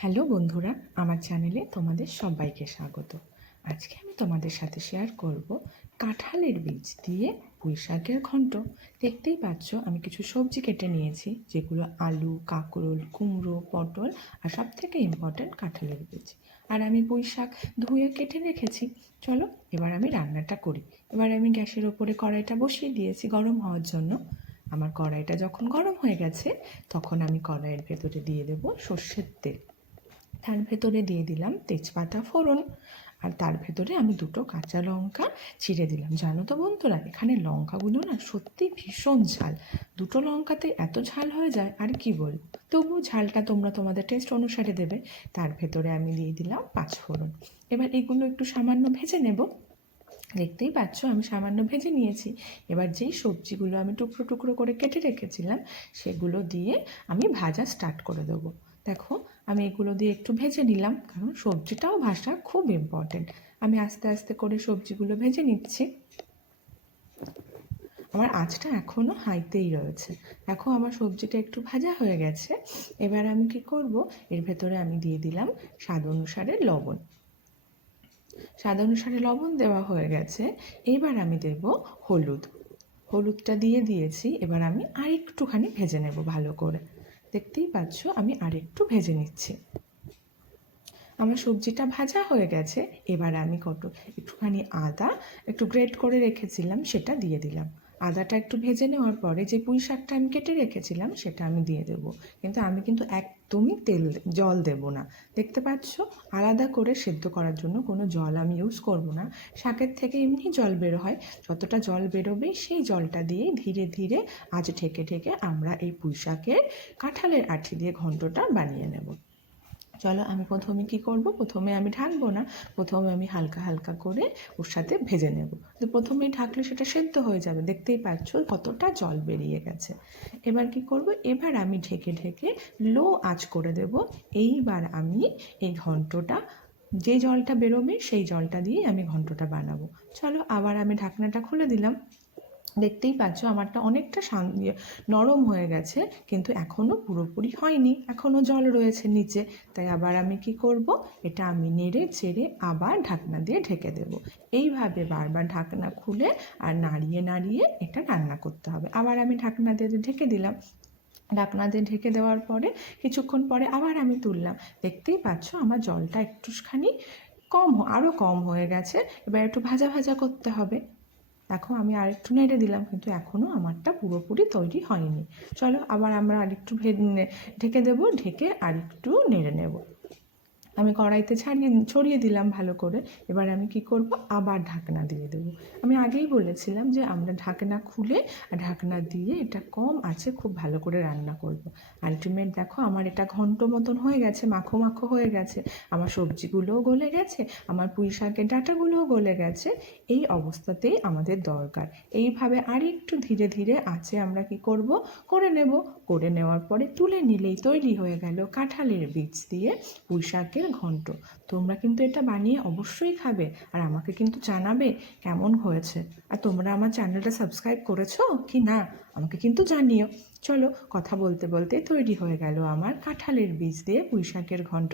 Hello বন্ধুরা, আমার চ্যানেলে তোমাদের সবাইকে স্বাগত। আজকে আমি তোমাদের সাথে শেয়ার করব কাঁঠালের বীজ দিয়ে পুঁইশাকের ঘন্ট। দেখতেই পাচ্ছ আমি কিছু সবজি কেটে নিয়েছি, যেগুলো আলু, কাঁকরোল, কুমড়ো, পটল আর সব থেকে ইম্পর্ট্যান্ট কাঁঠালের বীজ। আর আমি পুঁইশাক ধুয়ে কেটে রেখেছি। চলো এবার আমি রান্নাটা করি। এবার আমি গ্যাসের ওপরে কড়াইটা বসিয়ে দিয়েছি গরম হওয়ার জন্য। আমার কড়াইটা যখন গরম হয়ে গেছে, তখন আমি কড়াইয়ের ভেতরে দিয়ে দেবো সর্ষের তেল। তার ভেতরে দিয়ে দিলাম তেজপাতা ফোড়ন, আর তার ভেতরে আমি দুটো কাঁচা লঙ্কা চিড়ে দিলাম। জানো তো বন্ধুরা, এখানে লঙ্কাগুলো না সত্যি ভীষণ ঝাল। দুটো লঙ্কাতে এত ঝাল হয়ে যায় আর কি বলবো। তবু ঝালটা তোমরা তোমাদের টেস্ট অনুসারে দেবে। তার ভেতরে আমি দিয়ে দিলাম পাঁচফোড়ন। এবার এগুলো একটু সামান্য ভেজে নেব। দেখতেই পাচ্ছ আমি সামান্য ভেজে নিয়েছি। এবার যেই সবজিগুলো আমি টুকরো টুকরো করে কেটে রেখেছিলাম, সেগুলো দিয়ে আমি ভাজা স্টার্ট করে দেবো। দেখো আমি এগুলো দিয়ে একটু ভেজে নিলাম, কারণ সবজিটাও ভাজা খুব ইম্পর্টেন্ট। আমি আস্তে আস্তে করে সবজিগুলো ভেজে নিচ্ছি। আমার আঁচটা এখনও হাইতেই রয়েছে। দেখো আমার সবজিটা একটু ভাজা হয়ে গেছে। এবার আমি কি করব, এর ভেতরে আমি দিয়ে দিলাম স্বাদ অনুসারে লবণ। স্বাদ অনুসারে লবণ দেওয়া হয়ে গেছে। এবার আমি দেব হলুদ। হলুদটা দিয়ে দিয়েছি। এবার আমি আরেকটুখানি ভেজে নেব ভালো করে। দেখতেই পাচ্ছ আমি আরেকটু ভেজে নিচ্ছি। আমার সবজিটা ভাজা হয়ে গেছে। এবার আমি একটুখানি আদা একটু গ্রেট করে রেখেছিলাম, সেটা দিয়ে দিলাম। আদাটা একটু ভেজে নেওয়ার পরে যে পুঁই শাকটা আমি কেটে রেখেছিলাম সেটা আমি দিয়ে দেবো। কিন্তু একদমই জল দেব না। দেখতে পাচ্ছ, আলাদা করে সেদ্ধ করার জন্য কোনো জল আমি ইউজ করব না। শাকের থেকে এমনি জল বের হয়, যতটা জল বেরোবে সেই জলটা দিয়ে ধীরে ধীরে আঁচ ঢেকে ঢেকে আমরা এই পুঁই শাকের কাঁঠালের আঁটি দিয়ে ঘন্টটা বানিয়ে নেব। চলো আমি প্রথমে কি করব, প্রথমে আমি ঢাকবো না। প্রথমে আমি হালকা হালকা করে ওর সাথে ভেজে নেব। তো প্রথমেই ঢাকলে সেটা সেদ্ধ হয়ে যাবে। দেখতেই পাচ্ছ কতটা জল বেরিয়ে গেছে। এবার কি করব, এবার আমি ঢেকে ঢেকে লো আঁচ করে দেব। এইবার আমি এই ঘন্টটা, যে জলটা বেরোবে সেই জলটা দিয়ে আমি ঘন্টটা বানাবো। চলো আবার আমি ঢাকনাটা খুলে দিলাম। দেখতেই পাচ্ছ আমারটা অনেকটা নরম হয়ে গেছে, কিন্তু এখনও পুরোপুরি হয়নি, এখনও জল রয়েছে নিচে। তাই আবার আমি কি করব, এটা আমি নেড়ে চেড়ে আবার ঢাকনা দিয়ে ঢেকে দেব। এইভাবে বারবার ঢাকনা খুলে আর নাড়িয়ে নাড়িয়ে এটা রান্না করতে হবে। আবার আমি ঢাকনা দিয়ে ঢেকে দিলাম। ঢাকনা দিয়ে ঢেকে দেওয়ার পরে কিছুক্ষণ পরে আবার আমি তুললাম। দেখতেই পাচ্ছ আমার জলটা একটুখানি আরও কম হয়ে গেছে। এবার একটু ভাজা ভাজা করতে হবে। দেখো আমি আরেকটু নেড়ে দিলাম, কিন্তু এখনও আমারটা পুরোপুরি তৈরি হয়নি। চলো আবার আমরা আরেকটু ঢেকে দেবো, ঢেকে আরেকটু নেড়ে নেব। আমি কড়াইতে ছড়িয়ে দিলাম ভালো করে। এবার আমি কি করব, আবার ঢাকনা দিয়ে দেবো। আমি আগেই বলেছিলাম যে আমরা ঢাকনা খুলে ঢাকনা দিয়ে এটা কম আছে খুব ভালো করে রান্না করব। আলটিমেট দেখো আমার এটা ঘন্ট মতন হয়ে গেছে, মাখো মাখো হয়ে গেছে। আমার সবজিগুলোও গলে গেছে, আমার পুঁই শাকের ডাঁটাগুলোও গলে গেছে। এই অবস্থাতেই আমাদের দরকার। এইভাবে আরেকটু ধীরে ধীরে আছে আমরা কি করব, করে নেব। করে নেওয়ার পরে তুলে নিলেই তৈরি হয়ে গেল কাঁঠালের বীজ দিয়ে পুঁই শাকের ঘন্ট। তোমরা কিন্তু এটা বানিয়ে অবশ্যই খাবে, আর আমাকে কিন্তু জানাবে কেমন হয়েছে। আর তোমরা আমার চ্যানেলটা সাবস্ক্রাইব করেছো কি না আমাকে কিন্তু জানিও। চলো কথা বলতে বলতে তৈরি হয়ে গেল আমার কাঁঠালের বীজ দিয়ে পুঁই শাকের ঘন্ট।